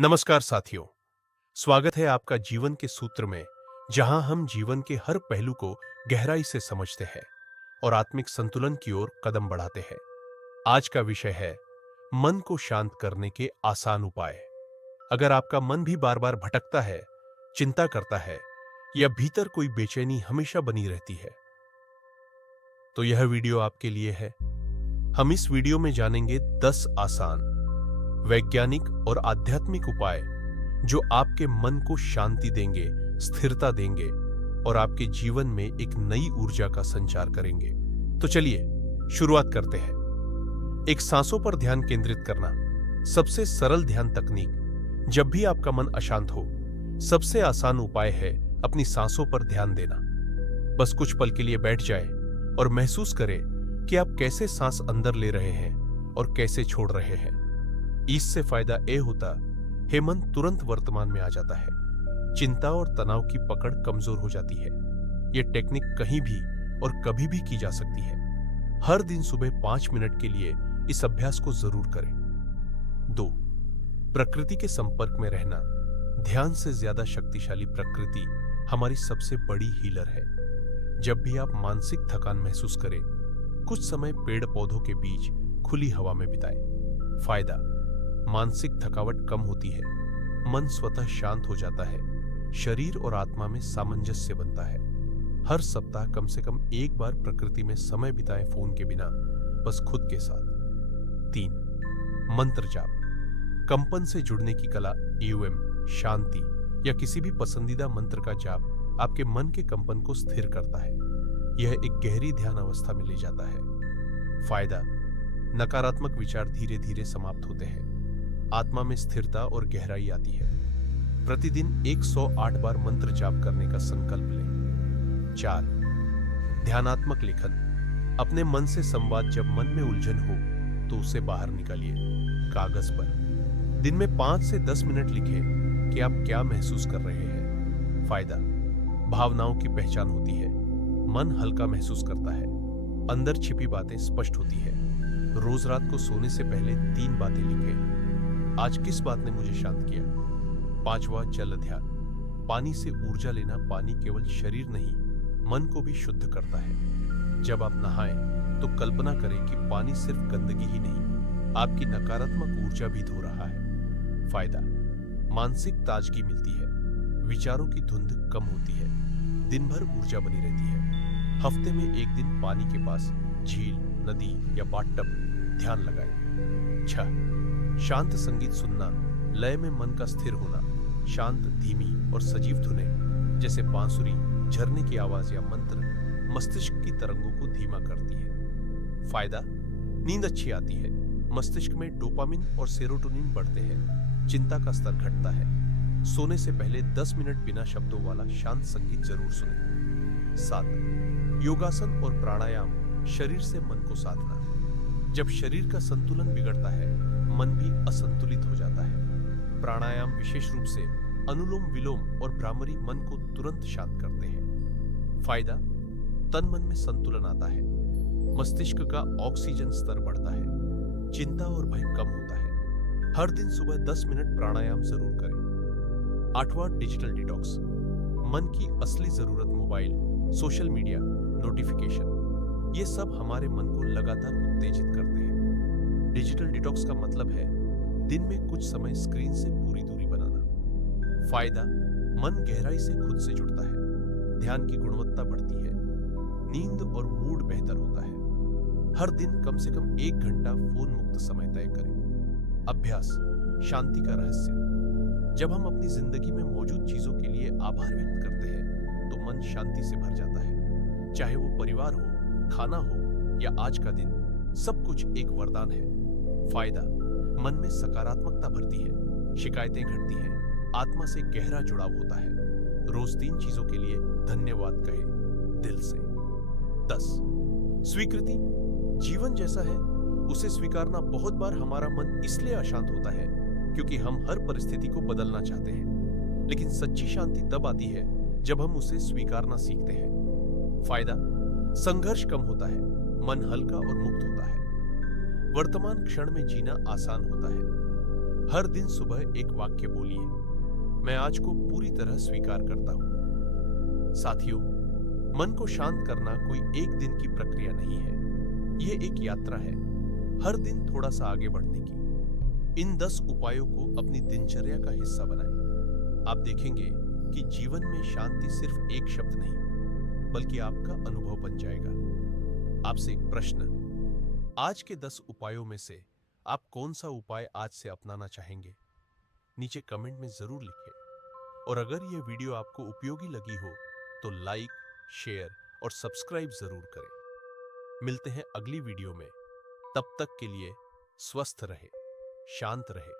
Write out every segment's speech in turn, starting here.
नमस्कार साथियों, स्वागत है आपका जीवन के सूत्र में, जहां हम जीवन के हर पहलू को गहराई से समझते हैं और आत्मिक संतुलन की ओर कदम बढ़ाते हैं। आज का विषय है मन को शांत करने के आसान उपाय। अगर आपका मन भी बार-बार भटकता है, चिंता करता है या भीतर कोई बेचैनी हमेशा बनी रहती है, तो यह वीडियो आपके लिए है। हम इस वीडियो में जानेंगे 10 आसान, वैज्ञानिक और आध्यात्मिक उपाय जो आपके मन को शांति देंगे, स्थिरता देंगे और आपके जीवन में एक नई ऊर्जा का संचार करेंगे। तो चलिए शुरुआत करते हैं। एक सांसों पर ध्यान केंद्रित करना सबसे सरल ध्यान तकनीक। जब भी आपका मन अशांत हो, सबसे आसान उपाय है अपनी सांसों पर ध्यान देना। बस कुछ पल के लिए बैठ जाएं और महसूस करें कि आप कैसे सांस अंदर ले रहे हैं और कैसे छोड़ रहे हैं। इससे फायदा यह होता है मन तुरंत वर्तमान में आ जाता है। चिंता और तनाव की पकड़ कमजोर हो जाती है। यह टेक्निक कहीं भी और कभी भी की जा सकती है। हर दिन सुबह 5 मिनट के लिए इस अभ्यास को जरूर करें। 2. प्रकृति के संपर्क में रहना। ध्यान से ज्यादा शक्तिशाली प्रकृति हमारी सबसे बड़ी हीलर है। जब भी आप मानसिक थकान महसूस करें, कुछ समय पेड़ पौधों के बीच खुली हवा में बिताएं। फायदा: मानसिक थकावट कम होती है, मन स्वतः शांत हो जाता है, शरीर और आत्मा में सामंजस्य बनता है। हर सप्ताह कम से कम एक बार प्रकृति में समय बिताएं, फोन के बिना, बस खुद के साथ। 3. मंत्र जाप। कंपन से जुड़ने की कला, ईएम, शांति या किसी भी पसंदीदा मंत्र का जाप आपके मन के कंपन को स्थिर करता है। यह एक गहरी ध्यान अवस्था में ले जाता है। फायदा: नकारात्मक विचार धीरे धीरे समाप्त होते हैं, आत्मा में स्थिरता और गहराई आती है। प्रतिदिन 108 बार मंत्र जाप करने का संकल्प लें। 4. ध्यानात्मक लेखन। अपने मन से संवाद। जब मन में उलझन हो तो उसे बाहर निकालिए। कागज पर दिन में 5 से 10 मिनट लिखें कि आप क्या महसूस कर रहे हैं। फायदा: भावनाओं की पहचान होती है, मन हल्का महसूस करता है, अंदर छिपी बातें स्पष्ट होती है। रोज रात को सोने से पहले 3 बातें लिखें। आज किस बात ने मुझे शांत किया। 5वां जल ध्यान। पानी से ऊर्जा लेना। पानी केवल शरीर नहीं, मन को भी शुद्ध करता है। जब आप नहाएं तो कल्पना करें कि पानी सिर्फ गंदगी ही नहीं, आपकी नकारात्मक ऊर्जा भी धो रहा है। फायदा: मानसिक ताजगी मिलती है, विचारों की धुंध कम होती है, दिन भर ऊर्जा बनी रहती है। हफ्ते में एक दिन पानी के पास, झील, नदी या बाथटब ध्यान लगाएं। 6. शांत संगीत सुनना। लय में मन का स्थिर होना। शांत, धीमी और सजीव धुनें जैसे बांसुरी, झरने की आवाज या मंत्र मस्तिष्क की तरंगों को धीमा करती है। फायदा: नींद अच्छी आती है, मस्तिष्क में डोपामिन और सेरोटोनिन बढ़ते हैं, चिंता का स्तर घटता है। सोने से पहले 10 मिनट बिना शब्दों वाला शांत संगीत जरूर सुनें। 7. योगासन और प्राणायाम। शरीर से मन को साधना। जब शरीर का संतुलन बिगड़ता है, मन भी असंतुलित हो जाता है। प्राणायाम, विशेष रूप से अनुलोम विलोम और भ्रामरी, मन को तुरंत शांत करते हैं। फायदा: तन मन में संतुलन आता है, मस्तिष्क का ऑक्सीजन स्तर बढ़ता है, चिंता और भय कम होता है। हर दिन सुबह 10 मिनट प्राणायाम जरूर करें। 8वां डिजिटल डिटॉक्स। मन की असली जरूरत मोबाइल, सोशल मीडिया, नोटिफिकेशन, ये सब हमारे मन को लगातार उत्तेजित करते हैं। डिजिटल डिटॉक्स का मतलब है दिन में कुछ समय स्क्रीन से पूरी दूरी बनाना। फायदा: मन गहराई से खुद से जुड़ता है, ध्यान की गुणवत्ता बढ़ती है, नींद और मूड बेहतर होता है। हर दिन कम से कम 1 घंटा फोन मुक्त समय तय करें। अभ्यास: शांति का रहस्य। जब हम अपनी जिंदगी में मौजूद चीजों के लिए आभार व्यक्त करते हैं तो मन शांति से भर जाता है। चाहे वो परिवार हो, खाना हो या आज का दिन, सब कुछ एक वरदान है। फायदा: मन में सकारात्मकता भरती है, शिकायतें घटती हैं, आत्मा से गहरा जुड़ाव होता है। रोज 3 चीजों के लिए धन्यवाद कहें, दिल से। 10. स्वीकृति। जीवन जैसा है उसे स्वीकारना। बहुत बार हमारा मन इसलिए अशांत होता है क्योंकि हम हर परिस्थिति को बदलना चाहते हैं, लेकिन सच्ची शांति तब आती है जब हम उसे स्वीकारना सीखते हैं। फायदा: संघर्ष कम होता है, मन हल्का और मुक्त होता है, वर्तमान क्षण में जीना आसान होता है। हर दिन सुबह एक वाक्य बोलिए, मैं आज को पूरी तरह स्वीकार करता हूं। साथियों, मन को शांत करना कोई एक दिन की प्रक्रिया नहीं है, यह एक यात्रा है, हर दिन थोड़ा सा आगे बढ़ने की। इन 10 उपायों को अपनी दिनचर्या का हिस्सा बनाएं। आप देखेंगे कि जीवन में शांति सिर्फ एक शब्द नहीं, बल्कि आपका अनुभव बन जाएगा। आपसे एक प्रश्न, आज के 10 उपायों में से आप कौन सा उपाय आज से अपनाना चाहेंगे? नीचे कमेंट में जरूर लिखें। और अगर यह वीडियो आपको उपयोगी लगी हो तो लाइक, शेयर और सब्सक्राइब जरूर करें। मिलते हैं अगली वीडियो में। तब तक के लिए स्वस्थ रहे, शांत रहे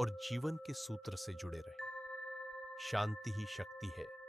और जीवन के सूत्र से जुड़े रहे। शांति ही शक्ति है।